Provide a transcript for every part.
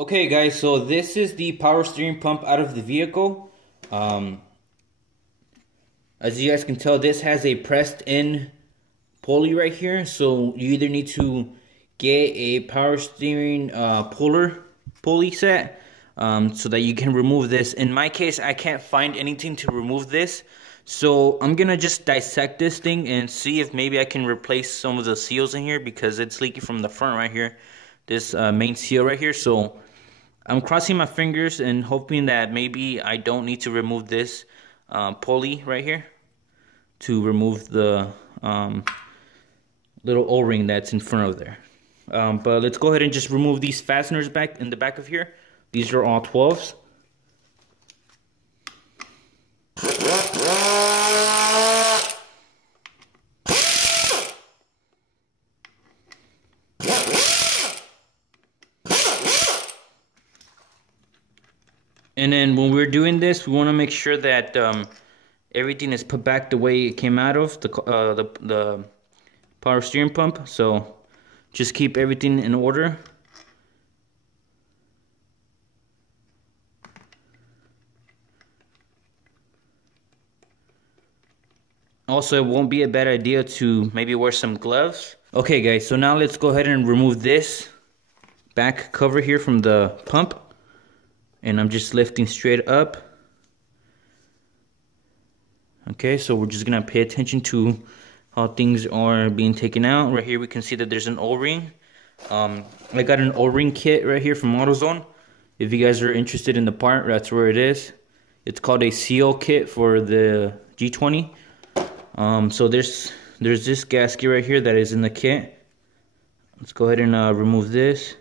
Okay guys, so this is the power steering pump out of the vehicle. Um, as you guys can tell, this has a pressed in pulley right here. So you either need to get a power steering pulley set so that you can remove this. In my case, I can't find anything to remove this. So I'm gonna just dissect this thing and see if maybe I can replace some of the seals in here because it's leaking from the front right here. This main seal right here. So I'm crossing my fingers and hoping that maybe I don't need to remove this pulley right here to remove the little O-ring that's in front of there. But let's go ahead and just remove these fasteners back in the back of here. These are all 12s. And then when we're doing this, we want to make sure that everything is put back the way it came out of the power steering pump. So just keep everything in order. Also, it won't be a bad idea to maybe wear some gloves. Okay guys, so now let's go ahead and remove this back cover here from the pump. And I'm just lifting straight up. Okay, so we're just gonna pay attention to how things are being taken out. Right here we can see that there's an O-ring. I got an O-ring kit right here from AutoZone. If you guys are interested in the part, that's where it is. It's called a seal kit for the G20. So there's this gasket right here that is in the kit. Let's go ahead and remove this.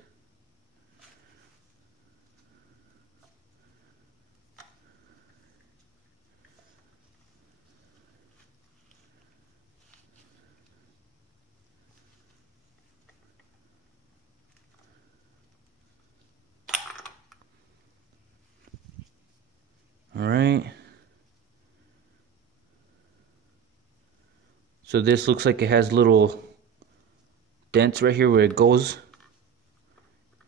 All right. So this looks like it has little dents right here where it goes.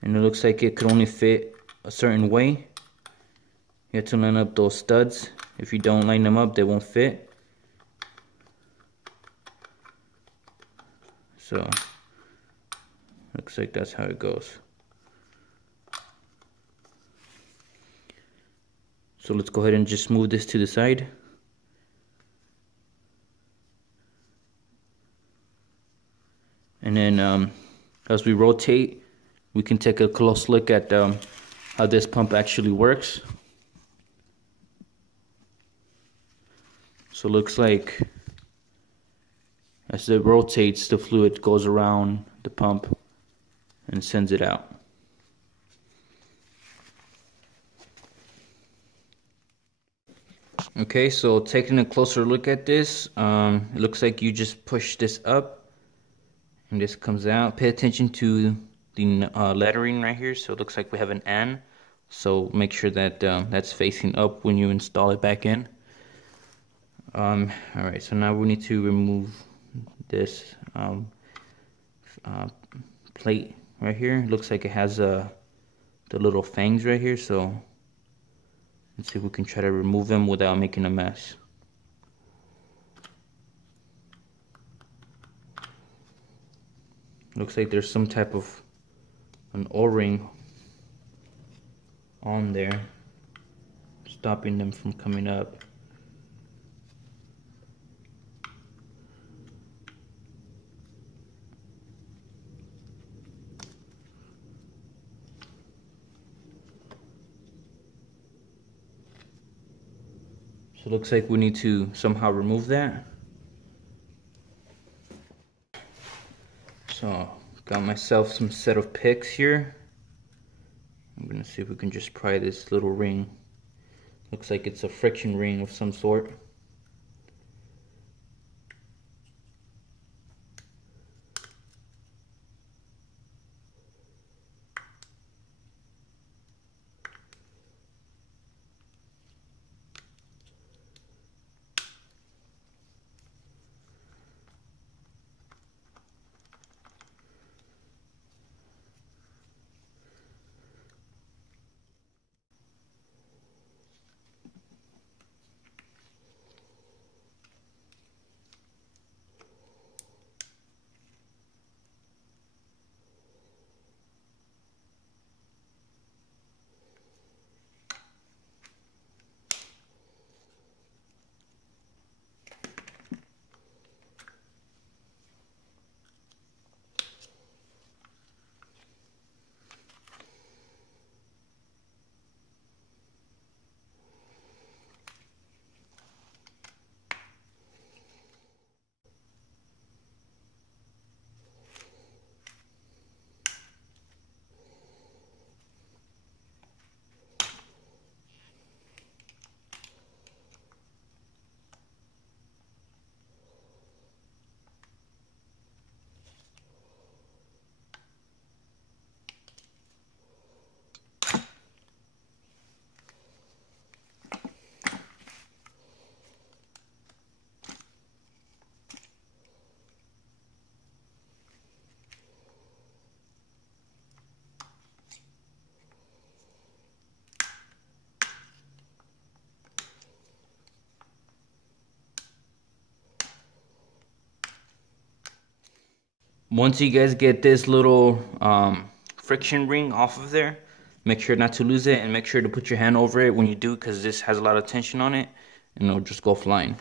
And it looks like it could only fit a certain way. You have to line up those studs. If you don't line them up, they won't fit. So, looks like that's how it goes. So let's go ahead and just move this to the side. And then as we rotate, we can take a close look at how this pump actually works. So it looks like as it rotates, the fluid goes around the pump and sends it out. Okay, so taking a closer look at this, it looks like you just push this up and this comes out. Pay attention to the lettering right here. So it looks like we have an N. So make sure that that's facing up when you install it back in. Alright, so now we need to remove this plate right here. It looks like it has the little fangs right here. So let's see if we can try to remove them without making a mess. Looks like there's some type of an O-ring on there, stopping them from coming up. So it looks like we need to somehow remove that. So got myself some set of picks here. I'm gonna see if we can just pry this little ring. Looks like it's a friction ring of some sort. Once you guys get this little friction ring off of there, make sure not to lose it, and make sure to put your hand over it when you do, because this has a lot of tension on it and it'll just go flying.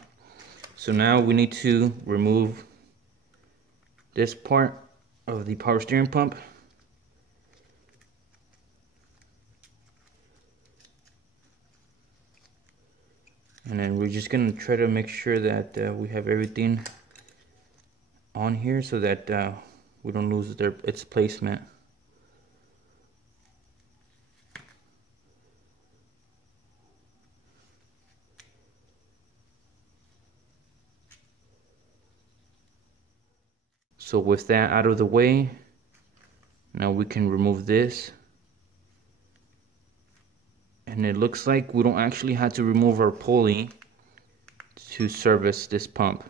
So now we need to remove this part of the power steering pump. And then we're just gonna try to make sure that we have everything on here so that we don't lose its placement. So with that out of the way, now we can remove this. And it looks like we don't actually have to remove our pulley to service this pump.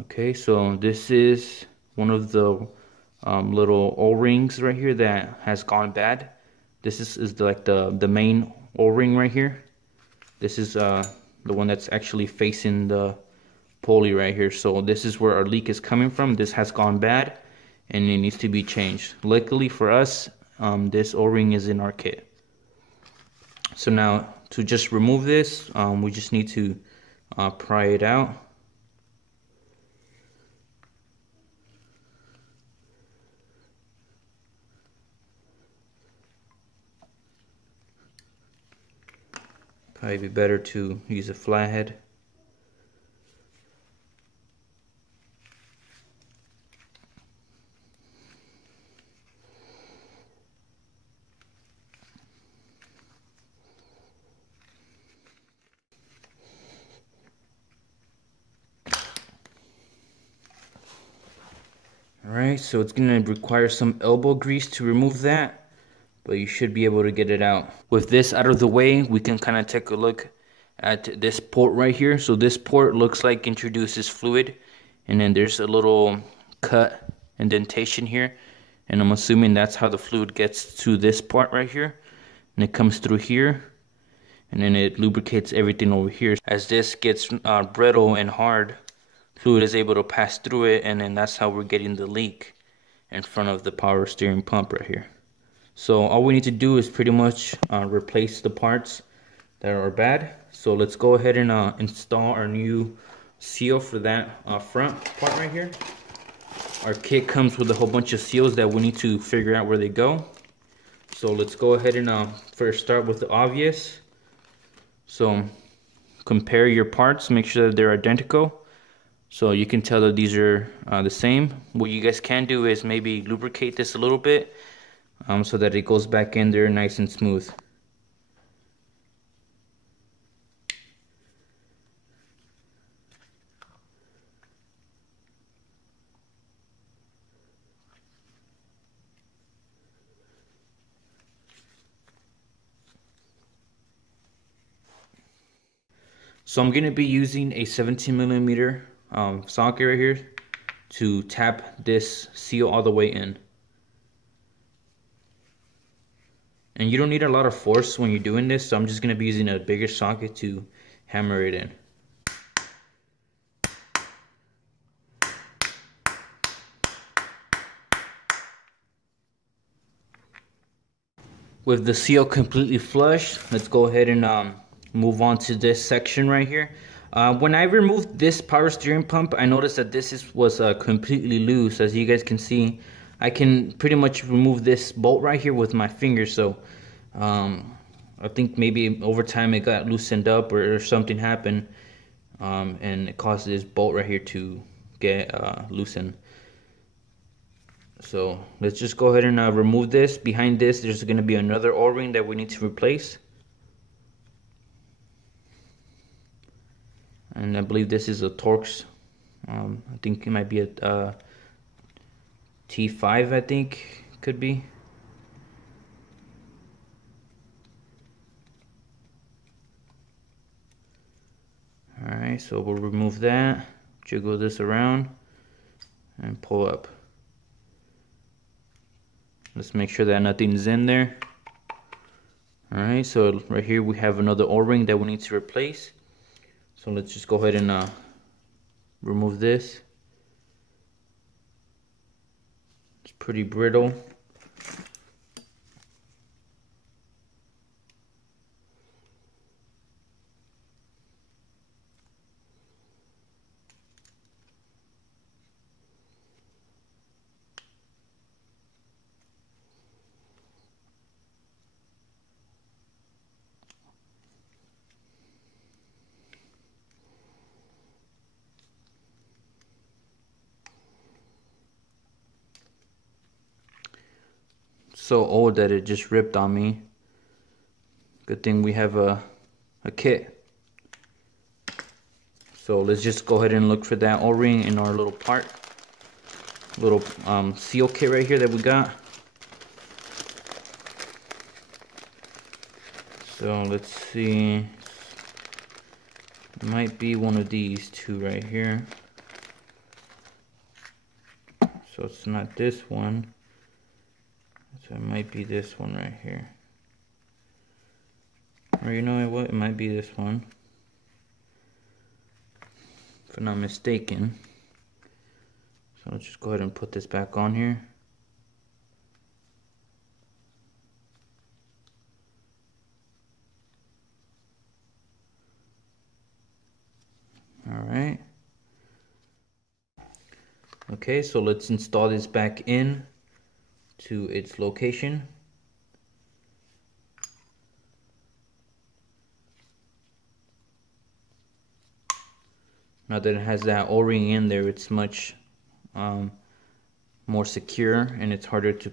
Okay, so this is one of the little O-rings right here that has gone bad. This is like the main O-ring right here. This is the one that's actually facing the pulley right here. So this is where our leak is coming from. This has gone bad and it needs to be changed. Luckily for us, this O-ring is in our kit. So now to just remove this, we just need to pry it out. Probably be better to use a flathead. Alright, so it's going to require some elbow grease to remove that, but you should be able to get it out. With this out of the way, we can kind of take a look at this port right here. So this port looks like introduces fluid, and then there's a little cut indentation here, and I'm assuming that's how the fluid gets to this part right here, and it comes through here, and then it lubricates everything over here. As this gets brittle and hard, fluid is able to pass through it, and then that's how we're getting the leak in front of the power steering pump right here. So all we need to do is pretty much replace the parts that are bad. So let's go ahead and install our new seal for that front part right here. Our kit comes with a whole bunch of seals that we need to figure out where they go. So let's go ahead and first start with the obvious. So compare your parts, make sure that they're identical. So you can tell that these are the same. What you guys can do is maybe lubricate this a little bit so that it goes back in there nice and smooth. So I'm going to be using a 17mm socket right here to tap this seal all the way in. And you don't need a lot of force when you're doing this, so I'm just going to be using a bigger socket to hammer it in. With the seal completely flush, let's go ahead and move on to this section right here. When I removed this power steering pump, I noticed that this was completely loose. As you guys can see, I can pretty much remove this bolt right here with my finger. So I think maybe over time it got loosened up or something happened, and it caused this bolt right here to get loosened. So let's just go ahead and remove this. Behind this, there's going to be another O-ring that we need to replace. And I believe this is a Torx. I think it might be a T5, I think, could be. Alright, so we'll remove that, jiggle this around, and pull up. Let's make sure that nothing's in there. Alright, so right here we have another O-ring that we need to replace. So let's just go ahead and remove this. It's pretty brittle. So old that it just ripped on me. Good thing we have a kit. So let's just go ahead and look for that O-ring in our little seal kit right here that we got. So let's see. It might be one of these two right here. So it's not this one. So it might be this one right here. Or you know what? It might be this one, if I'm not mistaken. So let's just go ahead and put this back on here. Alright. Okay, so let's install this back in to its location. Now that it has that O-ring in there, it's much more secure, and it's harder to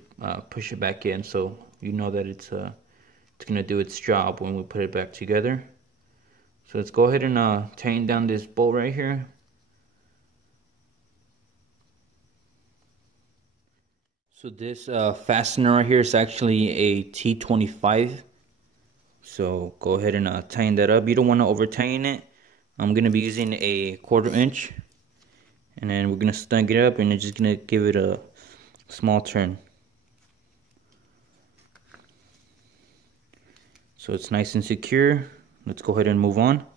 push it back in. So you know that it's gonna do its job when we put it back together. So let's go ahead and tighten down this bolt right here. So this fastener right here is actually a T25. So go ahead and tighten that up. You don't want to over tighten it. I'm gonna be using a 1/4 inch, and then we're gonna snug it up, and it's just gonna give it a small turn. So it's nice and secure. Let's go ahead and move on.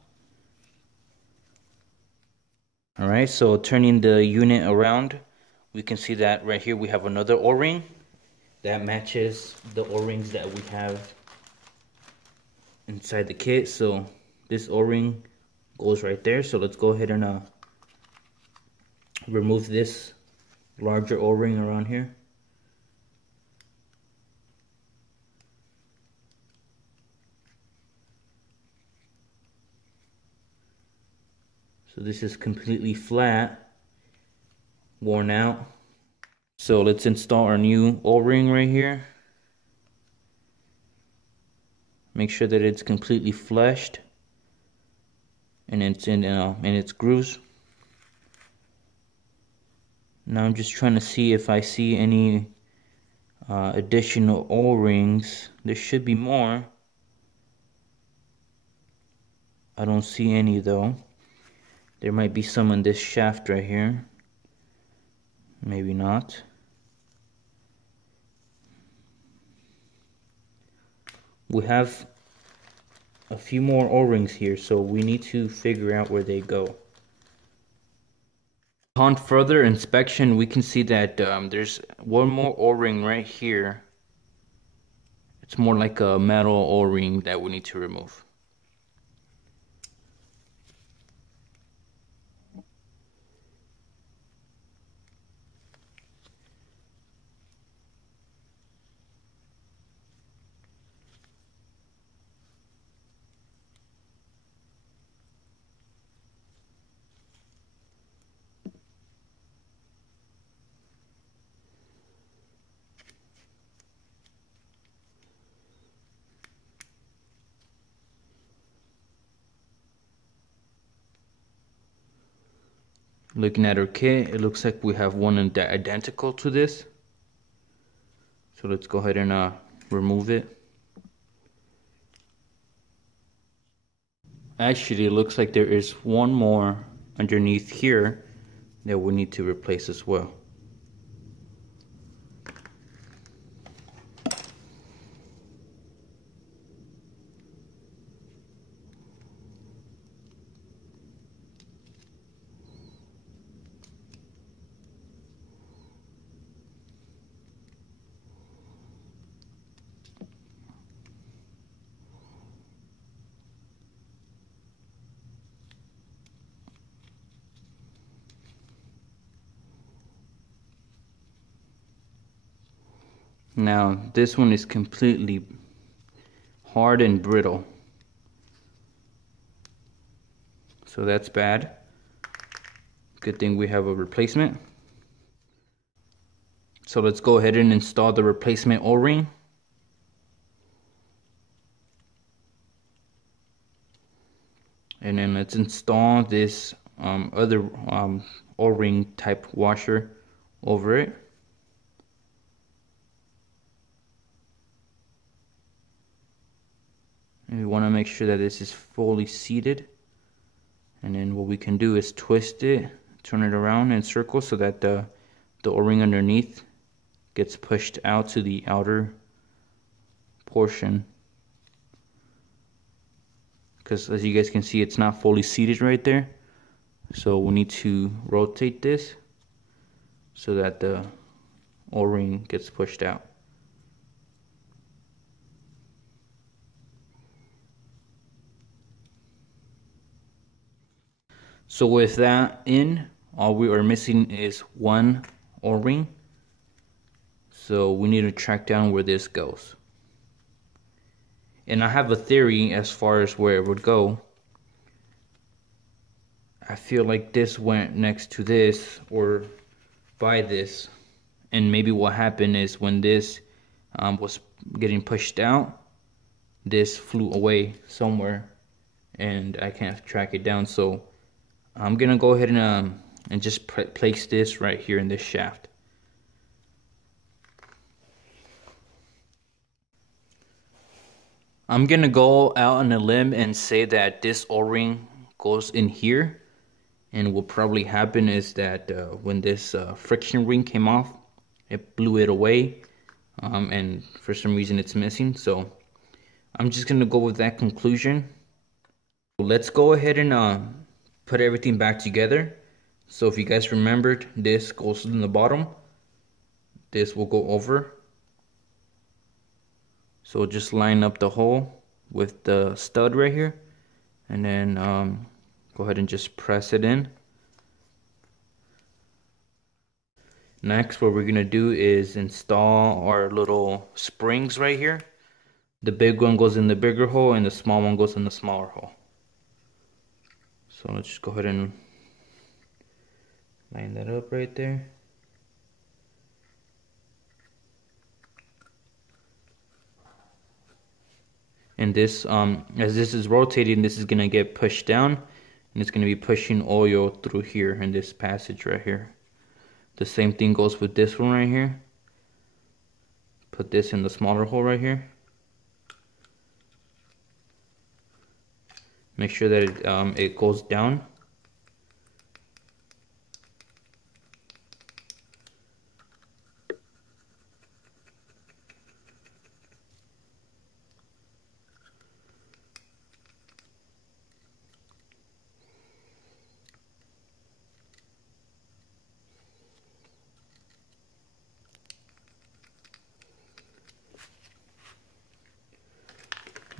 Alright, so turning the unit around, we can see that right here we have another O-ring that matches the O-rings that we have inside the kit. So this O-ring goes right there. So let's go ahead and remove this larger O-ring around here. So this is completely flat, worn out. So let's install our new O-ring right here. Make sure that it's completely fleshed and it's in its grooves. Now I'm just trying to see if I see any additional O-rings. There should be more. I don't see any though. There might be some on this shaft right here. Maybe not. We have a few more O-rings here, so we need to figure out where they go. Upon further inspection, we can see that there's one more O-ring right here. It's more like a metal O-ring that we need to remove. Looking at our kit, it looks like we have one identical to this. So let's go ahead and remove it. Actually, it looks like there is one more underneath here that we need to replace as well. Now this one is completely hard and brittle, so that's bad. Good thing we have a replacement. So let's go ahead and install the replacement O-ring. And then let's install this other O-ring type washer over it. And we want to make sure that this is fully seated. And then what we can do is twist it, turn it around in circles so that the O-ring underneath gets pushed out to the outer portion. Because as you guys can see, it's not fully seated right there. So we need to rotate this so that the O-ring gets pushed out. So with that in, all we are missing is one O-ring. So we need to track down where this goes. And I have a theory as far as where it would go. I feel like this went next to this or by this. And maybe what happened is when this was getting pushed out, this flew away somewhere and I can't track it down. So I'm gonna go ahead and just place this right here in this shaft. I'm gonna go out on a limb and say that this O-ring goes in here, and what probably happened is that when this friction ring came off, it blew it away, and for some reason it's missing. So I'm just gonna go with that conclusion. Let's go ahead and put everything back together. So if you guys remembered, this goes in the bottom, this will go over. So just line up the hole with the stud right here, and then go ahead and just press it in. Next, what we're gonna do is install our little springs right here. The big one goes in the bigger hole and the small one goes in the smaller hole. So let's just go ahead and line that up right there. And this, as this is rotating, this is gonna get pushed down, and it's gonna be pushing oil through here in this passage right here. The same thing goes with this one right here. Put this in the smaller hole right here. Make sure that it goes down.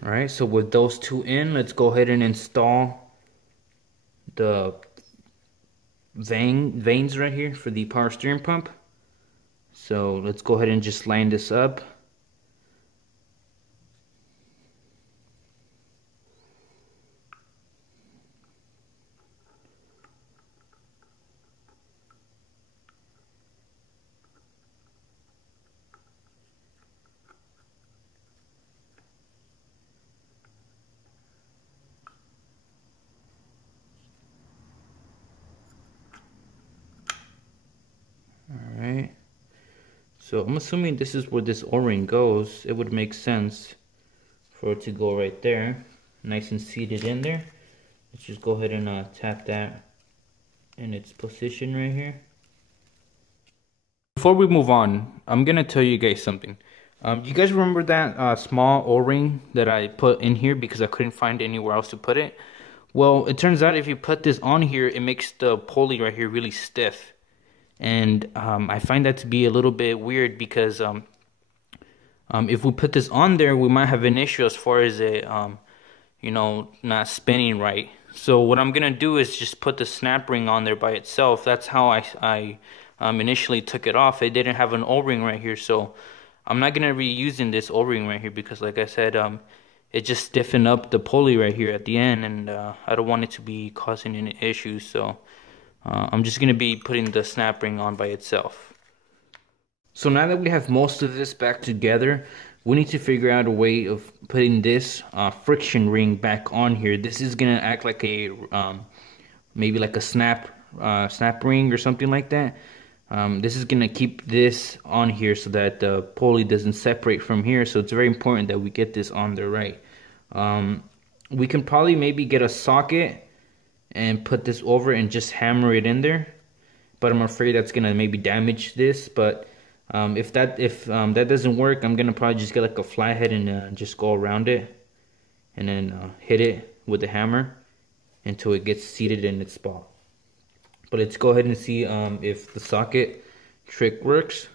Alright, so with those two in, let's go ahead and install the vanes right here for the power steering pump. So let's go ahead and just line this up. Alright, so I'm assuming this is where this O-ring goes. It would make sense for it to go right there, nice and seated in there. Let's just go ahead and tap that in its position right here. Before we move on, I'm gonna tell you guys something. You guys remember that small O-ring that I put in here because I couldn't find anywhere else to put it? Well, it turns out if you put this on here, it makes the pulley right here really stiff. And I find that to be a little bit weird because if we put this on there, we might have an issue as far as it, you know, not spinning right. So what I'm gonna do is just put the snap ring on there by itself. That's how I initially took it off. It didn't have an O-ring right here, so I'm not gonna be using this O-ring right here because, like I said, it just stiffened up the pulley right here at the end, and I don't want it to be causing any issues. So I'm just gonna be putting the snap ring on by itself. So now that we have most of this back together, we need to figure out a way of putting this friction ring back on here. This is gonna act like a maybe like a snap ring or something like that. This is gonna keep this on here so that the pulley doesn't separate from here. So it's very important that we get this on there right. We can probably maybe get a socket and put this over and just hammer it in there, but I'm afraid that's gonna maybe damage this. But if that doesn't work, I'm gonna probably just get like a flathead and just go around it and then hit it with the hammer until it gets seated in its spot. But let's go ahead and see if the socket trick works.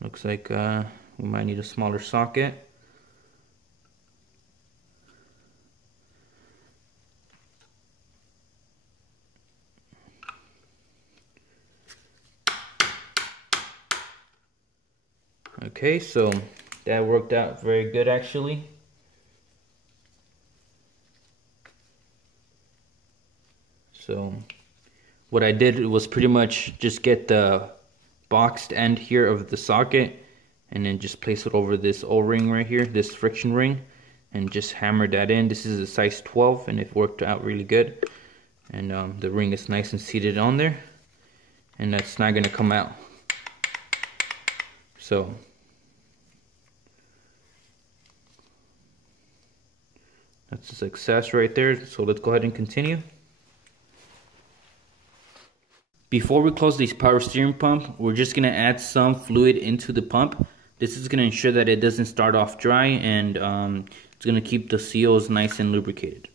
Looks like we might need a smaller socket. Okay, so that worked out very good actually. So what I did was pretty much just get the boxed end here of the socket and then just place it over this O-ring right here, this friction ring, and just hammer that in. This is a size 12 and it worked out really good. And the ring is nice and seated on there, and that's not gonna come out. So that's a success right there. So let's go ahead and continue. Before we close this power steering pump, we're just gonna add some fluid into the pump. This is gonna ensure that it doesn't start off dry, and it's gonna keep the seals nice and lubricated.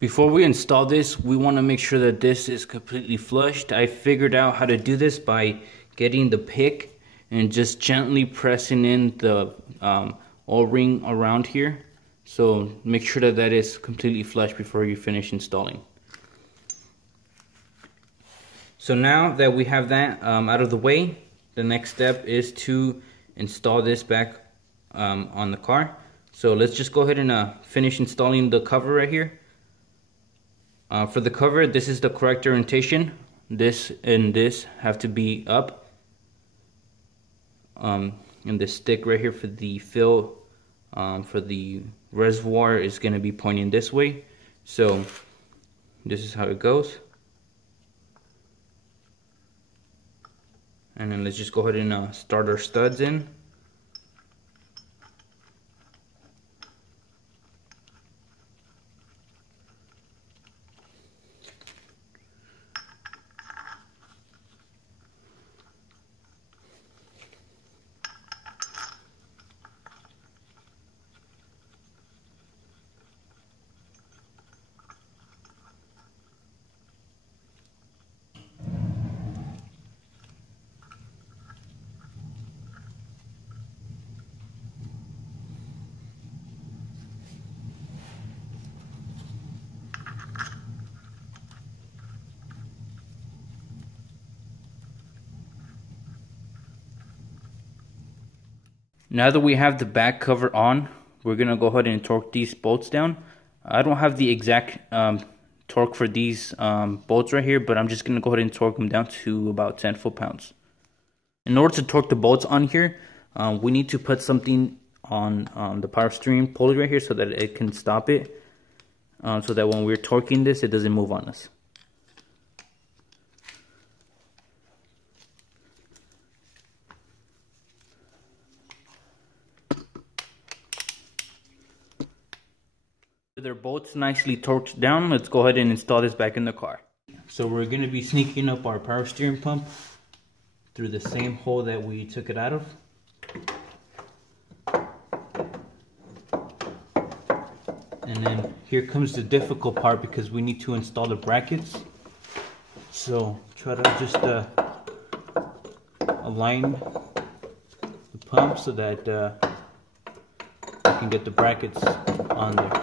Before we install this, we want to make sure that this is completely flushed. I figured out how to do this by getting the pick and just gently pressing in the O-ring around here. So make sure that that is completely flush before you finish installing. So now that we have that out of the way, the next step is to install this back on the car. So let's just go ahead and finish installing the cover right here. For the cover, this is the correct orientation. This and this have to be up. And the stick right here for the fill for the reservoir is going to be pointing this way. So this is how it goes. And then let's just go ahead and start our studs in. Now that we have the back cover on, we're going to go ahead and torque these bolts down. I don't have the exact torque for these bolts right here, but I'm just going to go ahead and torque them down to about 10 foot-pounds. In order to torque the bolts on here, we need to put something on the power steering pulley right here so that it can stop it, so that when we're torquing this, it doesn't move on us. With their bolts nicely torqued down, let's go ahead and install this back in the car. So we're going to be sneaking up our power steering pump through the same hole that we took it out of. And then here comes the difficult part because we need to install the brackets. So try to just align the pump so that we can get the brackets on there.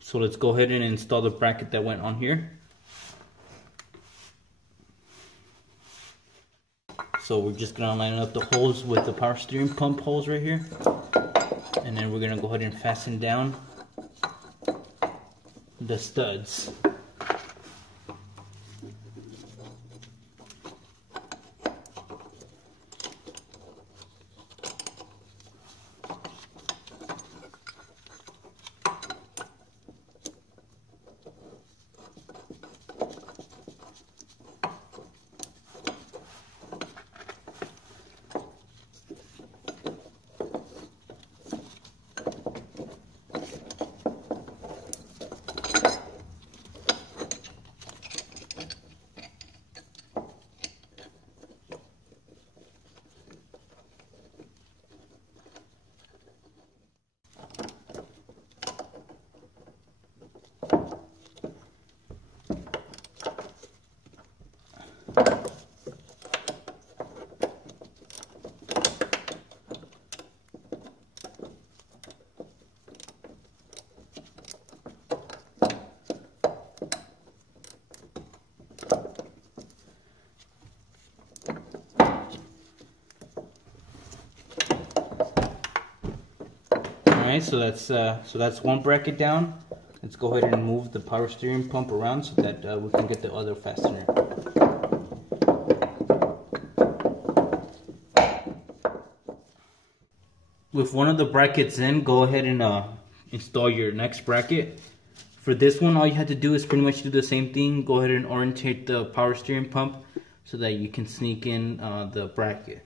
So let's go ahead and install the bracket that went on here. So we're just gonna line up the holes with the power steering pump holes right here. And then we're gonna go ahead and fasten down the studs. Alright, so that's one bracket down. Let's go ahead and move the power steering pump around so that we can get the other fastener. With one of the brackets in, go ahead and install your next bracket. For this one, all you have to do is pretty much do the same thing. Go ahead and orientate the power steering pump so that you can sneak in the bracket.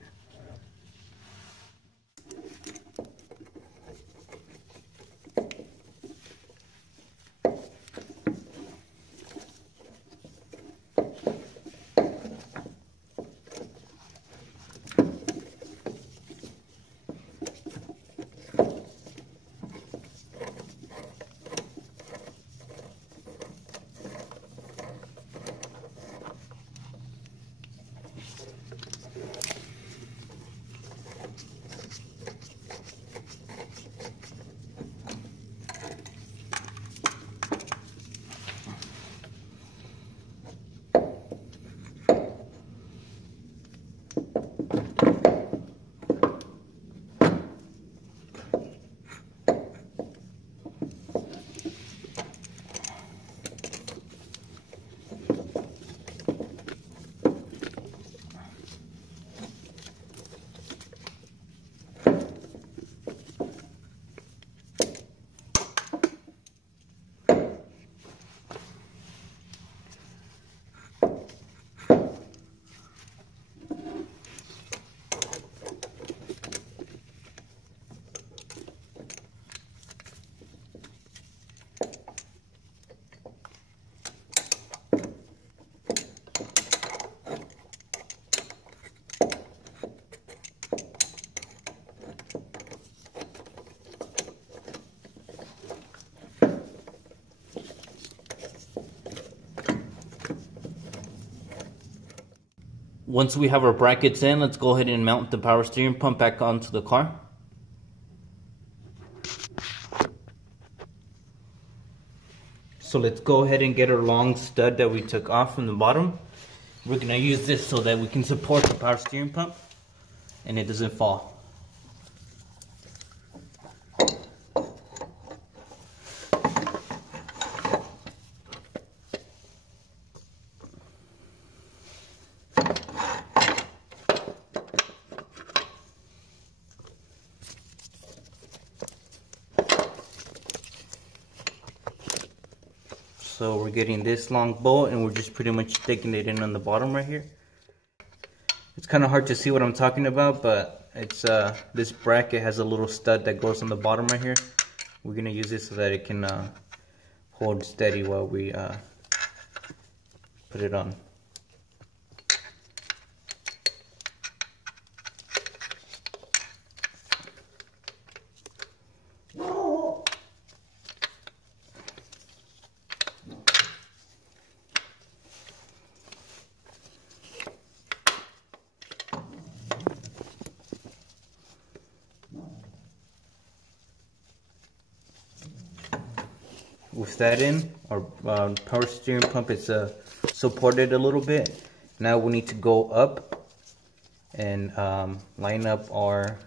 Once we have our brackets in, let's go ahead and mount the power steering pump back onto the car. So let's go ahead and get our long stud that we took off from the bottom. We're going to use this so that we can support the power steering pump and it doesn't fall. So we're getting this long bolt and we're just pretty much sticking it in on the bottom right here. It's kind of hard to see what I'm talking about, but it's this bracket has a little stud that goes on the bottom right here. We're gonna use this so that it can hold steady while we put it on. With that in, our power steering pump is supported a little bit. Now we need to go up and line up our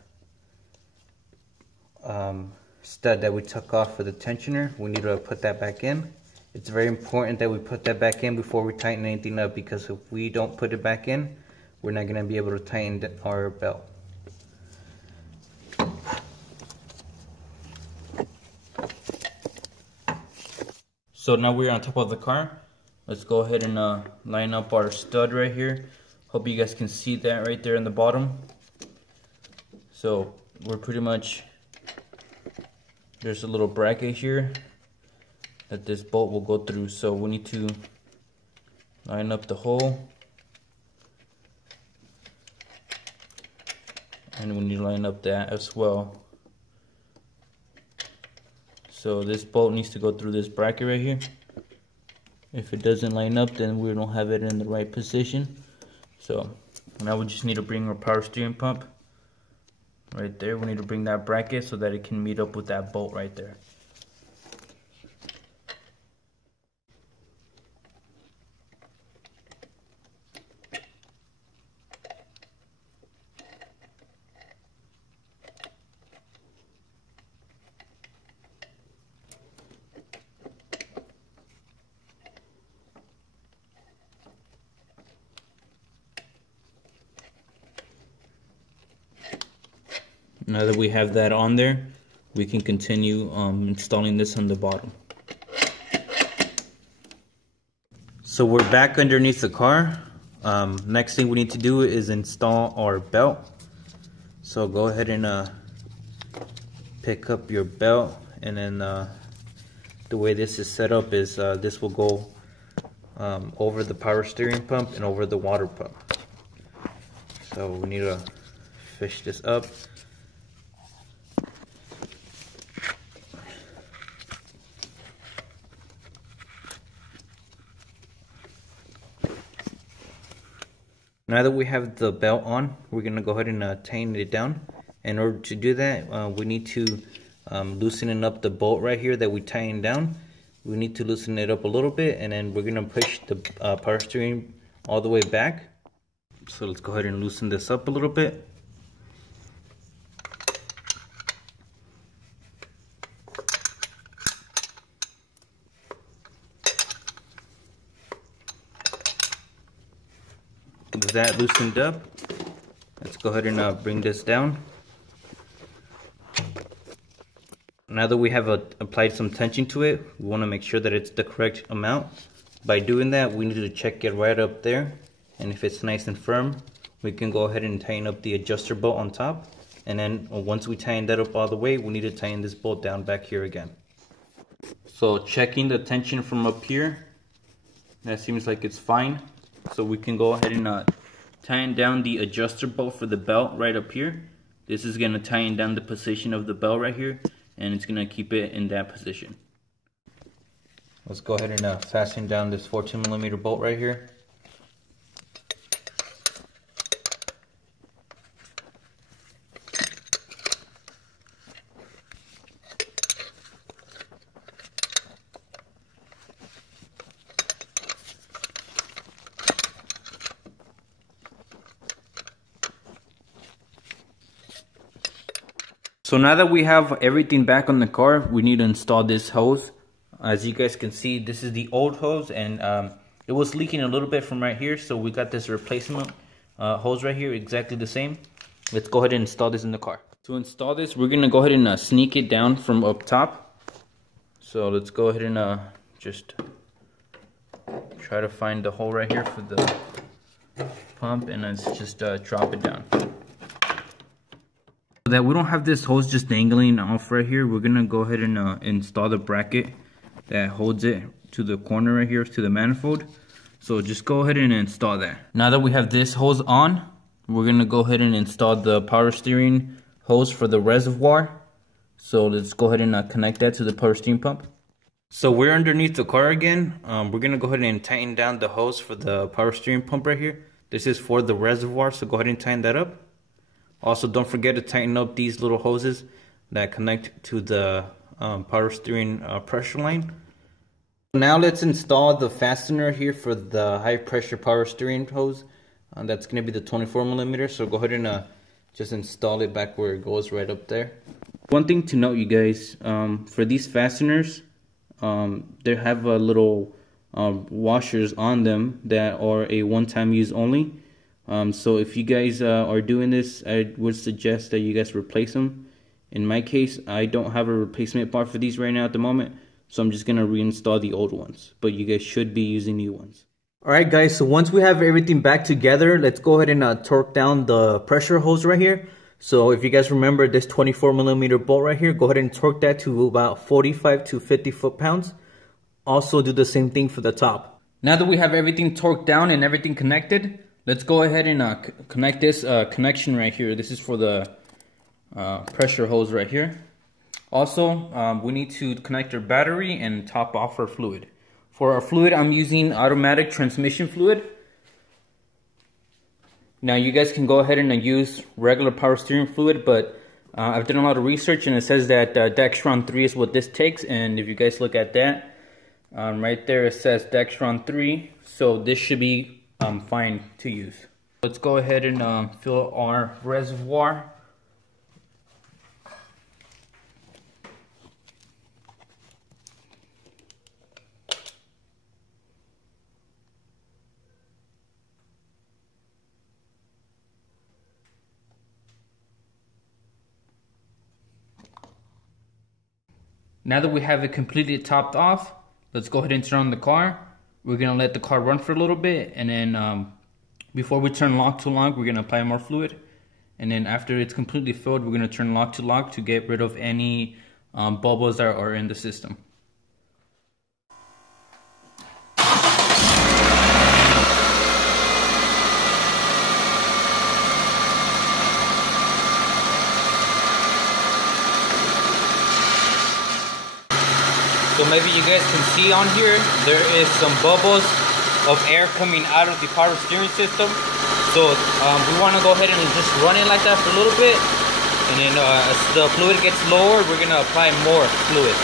stud that we took off for the tensioner. We need to put that back in. It's very important that we put that back in before we tighten anything up, because if we don't put it back in, we're not going to be able to tighten our belt. So now we're on top of the car. Let's go ahead and line up our stud right here. Hope you guys can see that right there in the bottom. So we're pretty much, there's a little bracket here that this bolt will go through. So we need to line up the hole. And we need to line up that as well. So this bolt needs to go through this bracket right here. If it doesn't line up, then we don't have it in the right position. So now we just need to bring our power steering pump right there. We need to bring that bracket so that it can meet up with that bolt right there. Now that we have that on there, we can continue installing this on the bottom. So we're back underneath the car. Next thing we need to do is install our belt. So go ahead and pick up your belt, and then the way this is set up is this will go over the power steering pump and over the water pump. So we need to fish this up. Now that we have the belt on, we're going to go ahead and tighten it down. In order to do that, we need to loosen up the bolt right here that we tightened down. We need to loosen it up a little bit, and then we're going to push the power steering all the way back. So let's go ahead and loosen this up a little bit. With that loosened up, let's go ahead and bring this down. Now that we have applied some tension to it, we want to make sure that it's the correct amount. By doing that, we need to check it right up there, and if it's nice and firm, we can go ahead and tighten up the adjuster bolt on top. And then once we tighten that up all the way, we need to tighten this bolt down back here again. So checking the tension from up here, that seems like it's fine. So we can go ahead and tighten down the adjuster bolt for the belt right up here. This is going to tighten down the position of the belt right here, and it's going to keep it in that position. Let's go ahead and fasten down this 14mm bolt right here. So now that we have everything back on the car, we need to install this hose. As you guys can see, this is the old hose, and it was leaking a little bit from right here, so we got this replacement hose right here, exactly the same. Let's go ahead and install this in the car. To install this, we're going to go ahead and sneak it down from up top. So let's go ahead and just try to find the hole right here for the pump, and let's just drop it down. So that we don't have this hose just dangling off right here, we're gonna go ahead and install the bracket that holds it to the corner right here, to the manifold. So just go ahead and install that. Now that we have this hose on, we're gonna go ahead and install the power steering hose for the reservoir. So let's go ahead and connect that to the power steering pump. So we're underneath the car again. We're gonna go ahead and tighten down the hose for the power steering pump right here. This is for the reservoir, so go ahead and tighten that up. Also, don't forget to tighten up these little hoses that connect to the power steering pressure line. Now let's install the fastener here for the high pressure power steering hose. That's going to be the 24mm. So go ahead and just install it back where it goes, right up there. One thing to note, you guys, for these fasteners, they have a little washers on them that are a one-time use only. So if you guys are doing this, I would suggest that you guys replace them. In my case, I don't have a replacement part for these right now at the moment, so I'm just going to reinstall the old ones. But you guys should be using new ones. Alright guys, so once we have everything back together, let's go ahead and torque down the pressure hose right here. So if you guys remember this 24mm bolt right here, go ahead and torque that to about 45 to 50 foot-pounds. Also do the same thing for the top. Now that we have everything torqued down and everything connected, let's go ahead and connect this connection right here. This is for the pressure hose right here. Also, we need to connect our battery and top off our fluid. For our fluid, I'm using automatic transmission fluid. Now you guys can go ahead and use regular power steering fluid, but I've done a lot of research and it says that Dextron 3 is what this takes. And if you guys look at that, right there it says Dextron 3, so this should be fine to use. Let's go ahead and fill our reservoir. Now that we have it completely topped off, let's go ahead and turn on the car. We're going to let the car run for a little bit, and then before we turn lock to lock, we're going to apply more fluid. And then after it's completely filled, we're going to turn lock to lock to get rid of any bubbles that are in the system. So maybe you guys can see on here, there is some bubbles of air coming out of the power steering system. So we want to go ahead and just run it like that for a little bit. And then as the fluid gets lower, we're going to apply more fluid.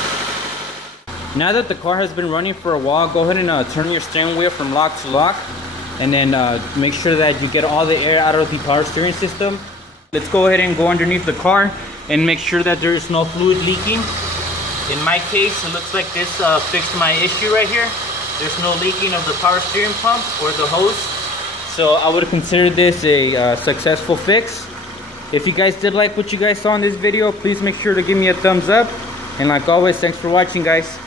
Now that the car has been running for a while, go ahead and turn your steering wheel from lock to lock. And then make sure that you get all the air out of the power steering system. Let's go ahead and go underneath the car and make sure that there is no fluid leaking. In my case, it looks like this fixed my issue right here. There's no leaking of the power steering pump or the hose. So I would consider this a successful fix. If you guys did like what you guys saw in this video, please make sure to give me a thumbs up. And like always, thanks for watching, guys.